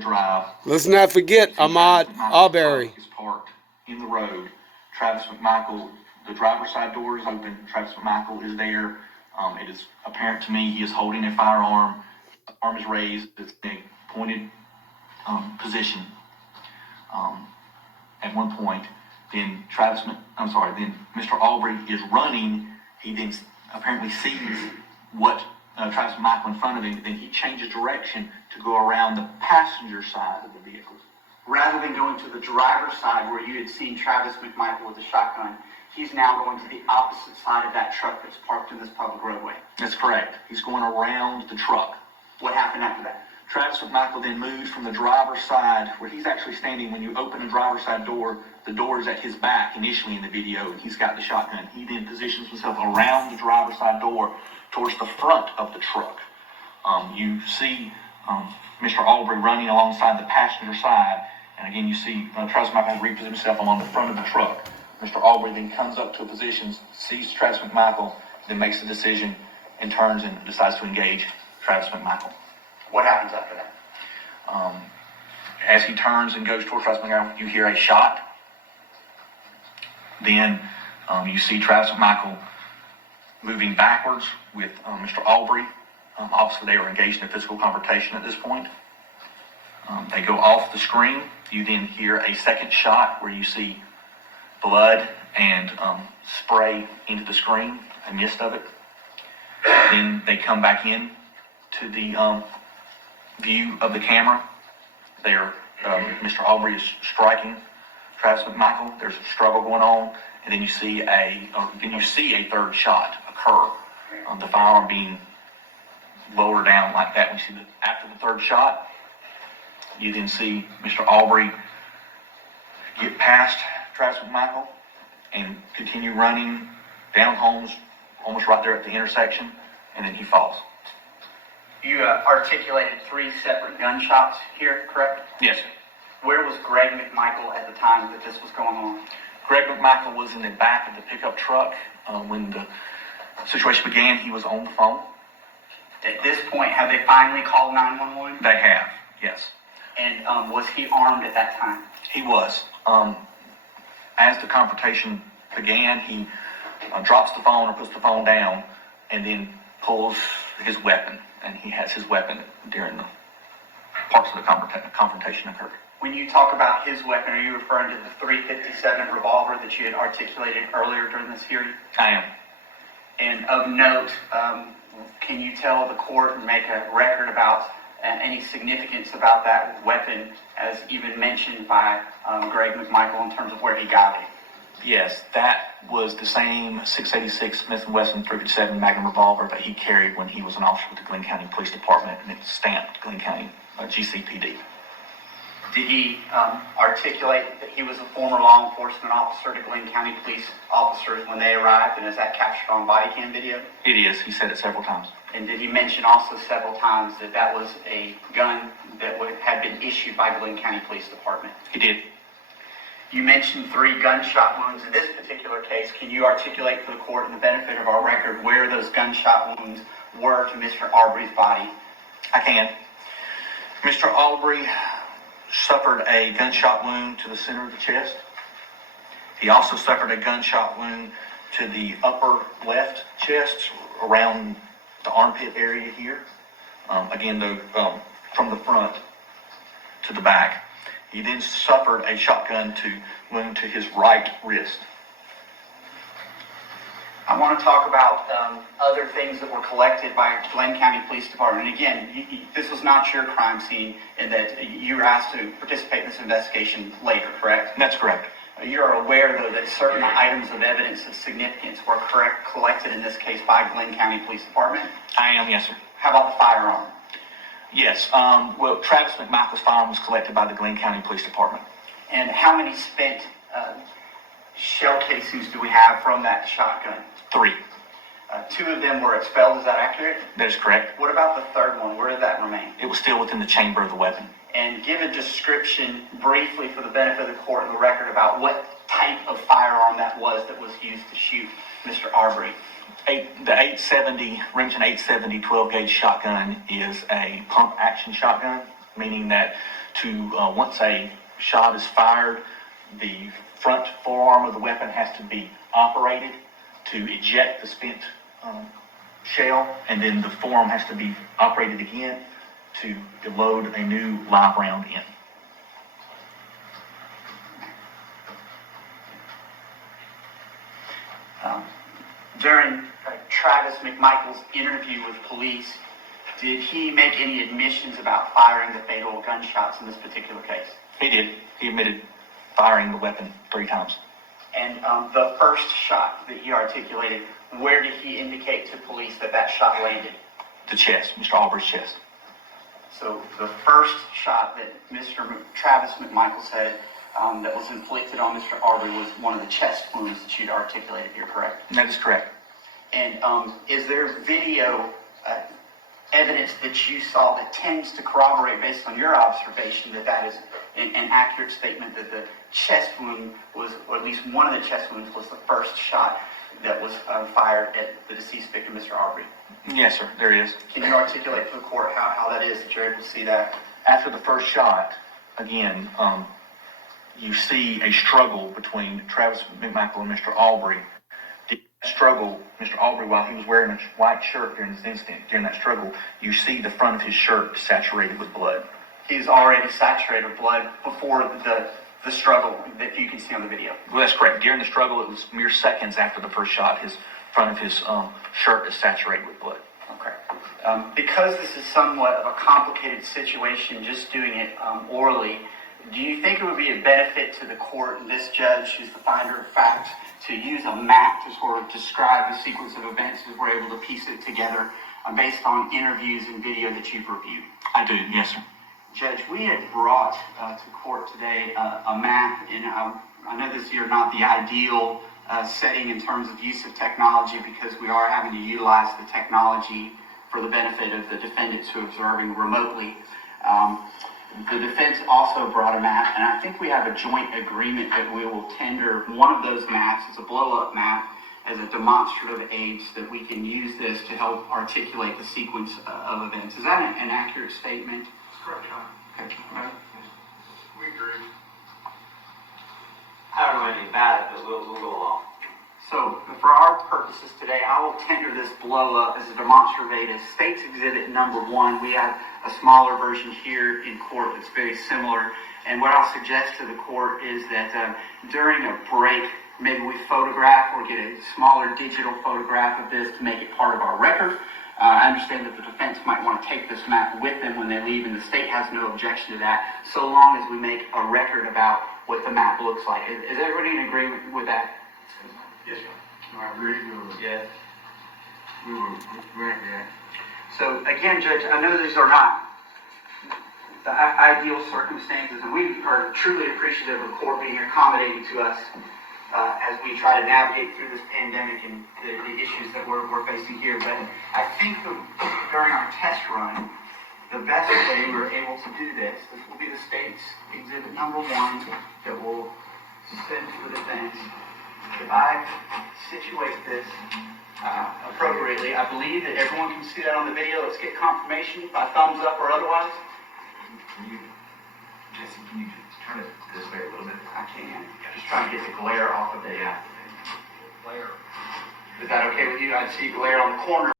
drive. Let's not forget Ahmed Aubery. Is parked in the road. Travis McMichael, the driver's side door is open. Travis McMichael is there. It is apparent to me he is holding a firearm. The arm is raised. It's in a pointed position. At one point, then then Mr. Aubery is running. He then apparently sees what Travis McMichael in front of him. Then he changes direction to go around the passenger side of the vehicle. Rather than going to the driver's side where you had seen Travis McMichael with a shotgun, he's now going to the opposite side of that truck that's parked in this public roadway. That's correct. He's going around the truck. What happened after that? Travis McMichael then moves from the driver's side, where he's actually standing. When you open the driver's side door, the door is at his back initially in the video, and he's got the shotgun. He then positions himself around the driver's side door towards the front of the truck. You see Mr. Aubery running alongside the passenger side, and again you see Travis McMichael reposition himself along the front of the truck. Mr. Aubery then comes up to a position, sees Travis McMichael, then makes the decision and turns and decides to engage Travis McMichael. What happens after that? As he turns and goes towards Travis McMichael, you hear a shot. Then you see Travis McMichael moving backwards with Mr. Aubery. Obviously, they were engaged in a physical confrontation at this point. They go off the screen. You then hear a second shot where you see blood and spray into the screen, a mist of it. Then they come back in to the view of the camera. There, Mr. Aubery is striking Travis McMichael. There's a struggle going on, and then you see a third shot occur. The firearm being lowered down like that. After the third shot, you then see Mr. Aubery get past Travis McMichael and continue running down Holmes, almost right there at the intersection, and then he falls. You articulated 3 separate gunshots here, correct? Yes, sir. Where was Greg McMichael at the time that this was going on? Greg McMichael was in the back of the pickup truck. When the situation began, he was on the phone. At this point, have they finally called 911? They have, yes. And was he armed at that time? He was. As the confrontation began, he drops the phone or puts the phone down and then pulls his weapon. And he has his weapon during the parts of the confrontation occurred. When you talk about his weapon, are you referring to the .357 revolver that you had articulated earlier during this hearing? I am. And of note, can you tell the court and make a record about any significance about that weapon, as even mentioned by Greg McMichael in terms of where he got it? Yes, that was the same .686 Smith & Wesson .357 Magnum revolver that he carried when he was an officer with the Glenn County Police Department, and it's stamped Glenn County GCPD. Did he articulate that he was a former law enforcement officer to Glenn County Police officers when they arrived, and is that captured on body cam video? It is. He said it several times. And did he mention also several times that that was a gun that had been issued by Glenn County Police Department? He did. You mentioned 3 gunshot wounds in this particular case. Can you articulate for the court and the benefit of our record where those gunshot wounds were to Mr. Aubery's body? I can. Mr. Aubery suffered a gunshot wound to the center of the chest. He also suffered a gunshot wound to the upper left chest around the armpit area here. Again, though, from the front to the back. He then suffered a shotgun wound to his right wrist. I want to talk about other things that were collected by Glenn County Police Department. And again, this was not your crime scene, in that you were asked to participate in this investigation later, correct? That's correct. You're aware, though, that certain items of evidence of significance were collected in this case by Glenn County Police Department? I am, yes, sir. How about the firearm? Yes. Well, Travis McMichael's firearm was collected by the Glenn County Police Department. And how many spent shell casings do we have from that shotgun? 3. 2 of them were expelled, is that accurate? That is correct. What about the third one? Where did that remain? It was still within the chamber of the weapon. And give a description briefly for the benefit of the court and the record about what type of firearm that was used to shoot Mr. Aubery. The 870, Remington 870 12-gauge shotgun is a pump action shotgun, meaning that once a shot is fired, the front forearm of the weapon has to be operated to eject the spent shell, and then the forearm has to be operated again to load a new live round in. During Travis McMichael's interview with police, did he make any admissions about firing the fatal gunshots in this particular case? He did. He admitted firing the weapon 3 times. And the first shot that he articulated, where did he indicate to police that that shot landed? The chest, Mr. Aubery's chest. So the first shot that Travis McMichael said that was inflicted on Mr. Aubery was one of the chest wounds that you'd articulated here, correct? That is correct. And is there video evidence that you saw that tends to corroborate, based on your observation, that that is an accurate statement, that the chest wound was, or at least one of the chest wounds was the first shot that was fired at the deceased victim, Mr. Aubery? Yes, sir, there is. Can you articulate to the court how that is, that you're able to see that? After the first shot, again, you see a struggle between Travis McMichael and Mr. Aubery. The struggle, Mr. Aubery, while he was wearing a white shirt during this incident, during that struggle, you see the front of his shirt saturated with blood. He's already saturated with blood before the struggle that you can see on the video. Well, that's correct. During the struggle, it was mere seconds after the first shot, his front of his shirt is saturated with blood. Okay. Because this is somewhat of a complicated situation, just doing it orally, do you think it would be a benefit to the court and this judge, who's the finder of fact, to use a map to sort of describe the sequence of events as we're able to piece it together based on interviews and video that you've reviewed? I do, yes, sir. Judge, we had brought to court today a map, and I know this is not the ideal setting in terms of use of technology, because we are having to utilize the technology for the benefit of the defendants who are observing remotely. The defense also brought a map, and I think we have a joint agreement that we will tender one of those maps as a blow-up map, as a demonstrative aid, so that we can use this to help articulate the sequence of events. Is that an accurate statement? Correct, John. Okay. We agree. I don't know anything about it, but we'll go along. So, for our purposes today, I will tender this blow-up as a demonstrative aid as State's Exhibit number 1. We have a smaller version here in court that's very similar. And what I'll suggest to the court is that during a break, maybe we photograph or get a smaller digital photograph of this to make it part of our record. I understand that the defense might want to take this map with them when they leave, and the state has no objection to that, so long as we make a record about what the map looks like. Is everybody in agreement with that? Yes, sir. I agree. Yes. We will grant that. So again, Judge, I know these are not the ideal circumstances, and we are truly appreciative of the court being accommodating to us as we try to navigate through this pandemic and the issues that we're facing here. But I think during our test run, the best way we're able to do this will be the State's Exhibit number 1 that we'll send to the defense. If I situate this appropriately, I believe that everyone can see that on the video. Let's get confirmation by thumbs up or otherwise. Jesse, can you turn it this way a little bit? I can. Just trying to get the glare off of the glare. Is that okay with you? I see glare on the corner.